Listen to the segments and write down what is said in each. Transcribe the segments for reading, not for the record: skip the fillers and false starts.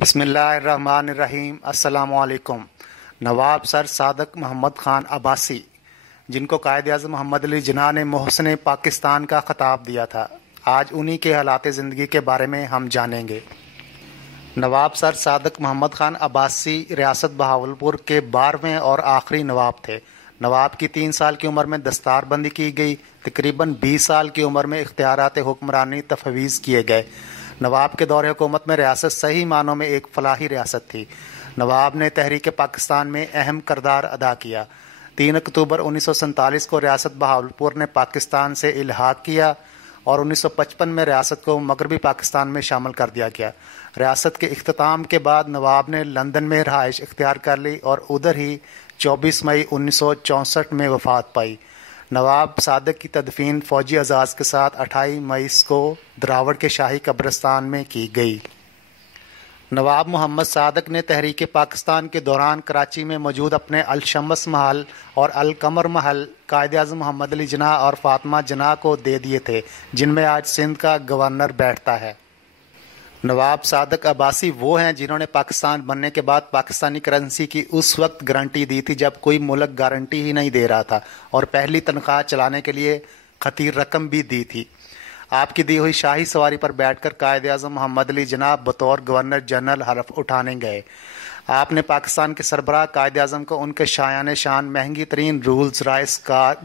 بسم اللہ الرحمن الرحیم۔ السلام علیکم۔ نواب سر صادق محمد خان عباسی، جن کو قائد اعظم محمد علی جناح نے محسن پاکستان کا خطاب دیا تھا، آج انہی کے حالات زندگی کے بارے میں ہم جانیں گے۔ نواب سر صادق محمد خان عباسی ریاست بہاولپور کے 12ویں اور آخری نواب تھے۔ نواب کی 3 سال کی عمر میں دستار بندی کی گئی، تقریباً 20 سال کی عمر میں اختیارات حکمرانی تفویض کیے گئے۔ نواب کے دور حکومت میں ریاست صحیح معنوں میں ایک فلاحی ریاست تھی۔ نواب نے تحریک پاکستان میں اہم کردار ادا کیا۔ 3 اکتوبر 1947 کو ریاست بہاولپور نے پاکستان سے الحاق کیا اور 1955 میں ریاست کو مغربی پاکستان میں شامل کر دیا گیا۔ ریاست کے اختتام کے بعد نواب نے لندن میں رہائش اختیار کر لی اور ادھر ہی 24 مئی 1964 میں وفات پائی۔ نواب صادق کی تدفین فوجی اعزاز کے ساتھ 28 مئی کو دراوڑ کے شاہی قبرستان میں کی گئی۔ نواب محمد صادق نے تحریک پاکستان کے دوران کراچی میں موجود اپنے الشمس محل اور القمر محل قائد اعظم محمد علی جناح اور فاطمہ جناح کو دے دیے تھے، جن میں آج سندھ کا گورنر بیٹھتا ہے۔ نواب صادق عباسی وہ ہیں جنہوں نے پاکستان بننے کے بعد پاکستانی کرنسی کی اس وقت گارنٹی دی تھی جب کوئی ملک گارنٹی ہی نہیں دے رہا تھا، اور پہلی تنخواہ چلانے کے لیے خطیر رقم بھی دی تھی۔ آپ کی دی ہوئی شاہی سواری پر بیٹھ کر قائد اعظم محمد علی جناح بطور گورنر جنرل حلف اٹھانے گئے۔ آپ نے پاکستان کے سربراہ قائد اعظم کو ان کے شایان شان مہنگی ترین رولز رائس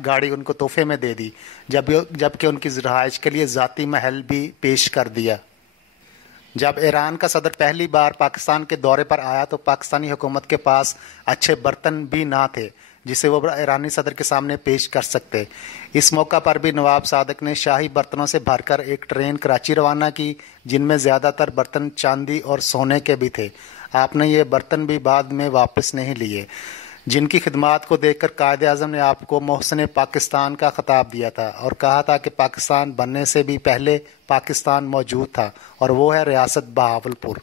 گاڑی ان کو تحفے میں دے دی، جبکہ ان کی رہائش کے لیے ذاتی محل بھی پیش کر دیا۔ جب ایران کا صدر پہلی بار پاکستان کے دورے پر آیا تو پاکستانی حکومت کے پاس اچھے برتن بھی نہ تھے جسے وہ ایرانی صدر کے سامنے پیش کر سکتے۔ اس موقع پر بھی نواب صادق نے شاہی برتنوں سے بھر کر ایک ٹرین کراچی روانہ کی، جن میں زیادہ تر برتن چاندی اور سونے کے بھی تھے۔ آپ نے یہ برتن بھی بعد میں واپس نہیں لیے، جن کی خدمات کو دیکھ کر قائد اعظم نے آپ کو محسن پاکستان کا خطاب دیا تھا اور کہا تھا کہ پاکستان بننے سے بھی پہلے پاکستان موجود تھا، اور وہ ہے ریاست بہاولپور۔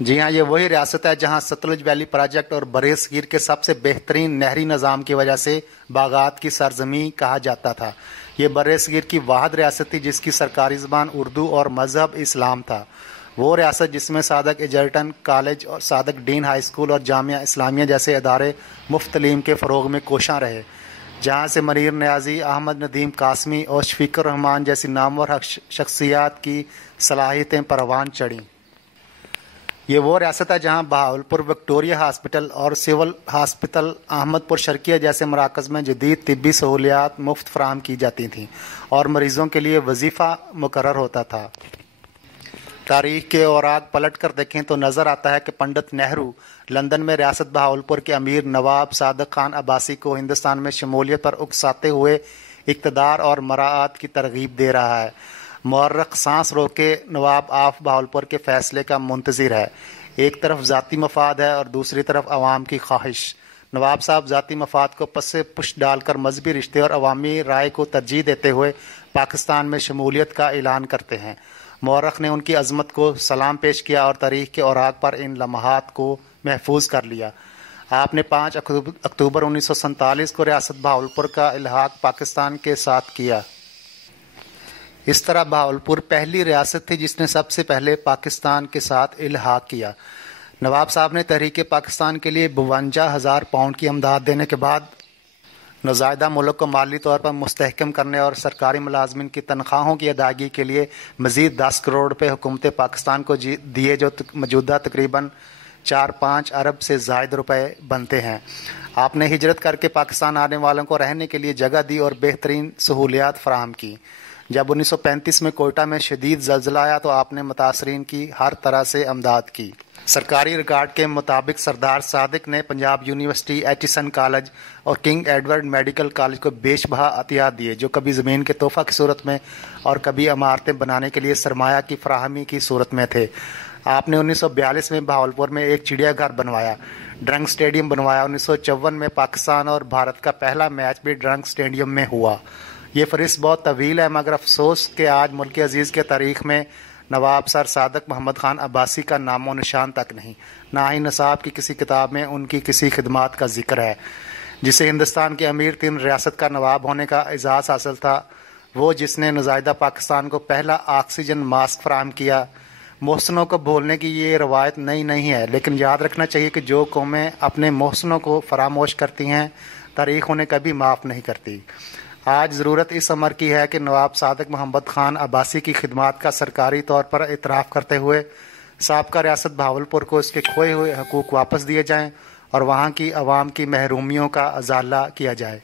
جی ہاں، یہ وہی ریاست ہے جہاں ستلج ویلی پروجیکٹ اور برصغیر کے سب سے بہترین نہری نظام کی وجہ سے باغات کی سرزمین کہا جاتا تھا۔ یہ برصغیر کی واحد ریاست تھی جس کی سرکاری زبان اردو اور مذہب اسلام تھا۔ وہ ریاست جس میں صادق ایجرٹن کالج اور صادق ڈین ہائی اسکول اور جامعہ اسلامیہ جیسے ادارے مفت تعلیم کے فروغ میں کوشاں رہے، جہاں سے منیر نیازی، احمد ندیم قاسمی اور شفیق الرحمان جیسی نامور شخصیات کی صلاحیتیں پروان چڑھیں۔ یہ وہ ریاست ہے جہاں بہاولپور وکٹوریہ ہاسپٹل اور سول ہاسپٹل احمد پور شرقیہ جیسے مراکز میں جدید طبی سہولیات مفت فراہم کی جاتی تھیں اور مریضوں کے لیے وظیفہ مقرر ہوتا تھا۔ تاریخ کے اوراق پلٹ کر دیکھیں تو نظر آتا ہے کہ پنڈت نہرو لندن میں ریاست بہاولپور کے امیر نواب صادق خان عباسی کو ہندوستان میں شمولیت پر اکساتے ہوئے اقتدار اور مراعات کی ترغیب دے رہا ہے۔ مورخ سانس روکے نواب آف بہاولپور کے فیصلے کا منتظر ہے۔ ایک طرف ذاتی مفاد ہے اور دوسری طرف عوام کی خواہش۔ نواب صاحب ذاتی مفاد کو پس پش ڈال کر مذہبی رشتے اور عوامی رائے کو ترجیح دیتے ہوئے پاکستان میں شمولیت کا اعلان کرتے ہیں۔ مورخ نے ان کی عظمت کو سلام پیش کیا اور تاریخ کے اوراق پر ان لمحات کو محفوظ کر لیا۔ آپ نے 5 اکتوبر 1947 کو ریاست بہاولپور کا الحاق پاکستان کے ساتھ کیا۔ اس طرح بہاولپور پہلی ریاست تھی جس نے سب سے پہلے پاکستان کے ساتھ الحاق کیا۔ نواب صاحب نے تحریک پاکستان کے لیے 52,000 پاؤنڈ کی امداد دینے کے بعد نوزائیدہ ملک کو مالی طور پر مستحکم کرنے اور سرکاری ملازمین کی تنخواہوں کی ادائیگی کے لیے مزید 10 کروڑ روپے حکومت پاکستان کو دیے، جو موجودہ تقریباً 4-5 ارب سے زائد روپے بنتے ہیں۔ آپ نے ہجرت کر کے پاکستان آنے والوں کو رہنے کے لیے جگہ دی اور بہترین سہولیات فراہم کی۔ جب 1935 میں کوئٹہ میں شدید زلزلہ آیا تو آپ نے متاثرین کی ہر طرح سے امداد کی۔ سرکاری ریکارڈ کے مطابق سردار صادق نے پنجاب یونیورسٹی، ایچسن کالج اور کنگ ایڈورڈ میڈیکل کالج کو بیش بہا عطیات دیے، جو کبھی زمین کے تحفہ کی صورت میں اور کبھی عمارتیں بنانے کے لیے سرمایہ کی فراہمی کی صورت میں تھے۔ آپ نے 1942 میں بہاولپور میں ایک چڑیا گھر بنوایا، ڈرنگ اسٹیڈیم بنوایا۔ 1954 میں پاکستان اور بھارت کا پہلا میچ بھی ڈرنگ اسٹیڈیم میں ہوا۔ یہ فہرست بہت طویل ہے، مگر افسوس کہ آج ملک عزیز کے تاریخ میں نواب سر صادق محمد خان عباسی کا نام و نشان تک نہیں، نہ ہی نصاب کی کسی کتاب میں ان کی کسی خدمات کا ذکر ہے۔ جسے ہندوستان کے امیر ترین ریاست کا نواب ہونے کا اعزاز حاصل تھا، وہ جس نے نوزائیدہ پاکستان کو پہلا آکسیجن ماسک فراہم کیا، محسنوں کو بھولنے کی یہ روایت نئی نہیں ہے، لیکن یاد رکھنا چاہیے کہ جو قومیں اپنے محسنوں کو فراموش کرتی ہیں تاریخ انہیں کبھی معاف نہیں کرتی۔ آج ضرورت اس امر کی ہے کہ نواب صادق محمد خان عباسی کی خدمات کا سرکاری طور پر اعتراف کرتے ہوئے سابقہ ریاست بہاولپور کو اس کے کھوئے ہوئے حقوق واپس دیے جائیں اور وہاں کی عوام کی محرومیوں کا ازالہ کیا جائے۔